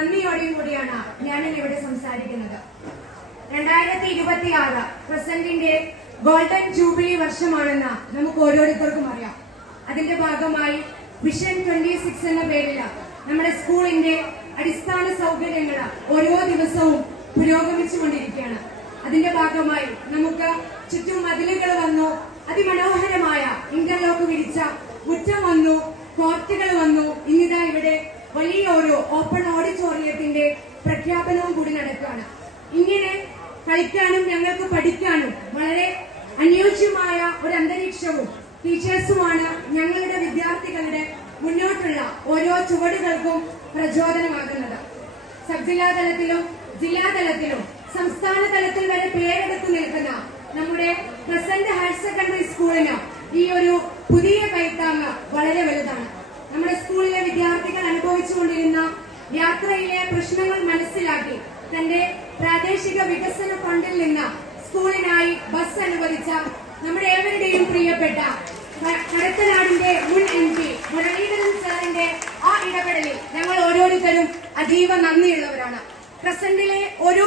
നന്ദിയോടെയും കൂടിയാണ് ഞാനിന്ന് ഇവിടെ സംസാരിക്കുന്നത്. 2026 പ്രസന്റിന്റെ ഗോൾഡൻ ജൂബിലി വർഷമാണെന്ന് നമുക്ക് ഓരോരുത്തർക്കും അറിയാം. അതിന്റെ ഭാഗമായി വിഷൻ 26 എന്ന പേരിൽ നമ്മുടെ സ്കൂളിന്റെ അടിസ്ഥാന സൗകര്യങ്ങൾ ഓരോ ദിവസവും പുരോഗമിച്ചുകൊണ്ടിരിക്കുകയാണ്. അതിന്റെ ഭാഗമായി നമുക്ക് ചുറ്റും മതിലുകൾ വന്നു, അതിമനോഹരമായ ഇന്റർലോക്ക് വിരിച്ച മുറ്റം വന്നു, കോർട്ടുകൾ വന്നു. ഇന്നിതാ ഇവിടെ വലിയ ഒരു ഓപ്പൺ ഓഡിറ്റോറിയത്തിന്റെ പ്രഖ്യാപനവും കൂടി നടക്കുകയാണ്. ഇങ്ങനെ കളിക്കാനും ഞങ്ങൾക്ക് പഠിക്കാനും വളരെ അനുയോജ്യമായ ഒരു അന്തരീക്ഷവും ടീച്ചേഴ്സുമാണ് ഞങ്ങളുടെ വിദ്യാർത്ഥികളുടെ മുന്നോട്ടുള്ള ഓരോ ചുവടുകൾക്കും പ്രചോദനമാകുന്നത്. സബ് ജില്ലാ തലത്തിലും ജില്ലാതലത്തിലും സംസ്ഥാന തലത്തിൽ വരെ പേരെടുത്തു നിൽക്കുന്ന നമ്മുടെ പ്രസന്റ് ഹയർ സെക്കൻഡറി സ്കൂളിന് ഈ ഒരു പുതിയ കൈത്താങ്ങ് വളരെ വലുതാണ്. നമ്മുടെ സ്കൂളിലെ വിദ്യാർത്ഥികൾ അനുഭവിച്ചുകൊണ്ടിരുന്ന യാത്രയിലെ പ്രശ്നങ്ങൾ മനസ്സിലാക്കി തന്റെ പ്രാദേശിക വികസന ഫണ്ടിൽ നിന്ന് സ്കൂളിനായി ബസ് അനുവദിച്ച നമ്മുടെ ഏവരുടെയും പ്രിയപ്പെട്ട കടത്തനാടിന്റെ മുൻ MP മുരളീധരൻ സാറിന്റെ ആ ഇടപെടലിൽ ഞങ്ങൾ ഓരോരുത്തരും അതീവ നന്ദിയുള്ളവരാണ്. പ്രസന്റിലെ ഓരോ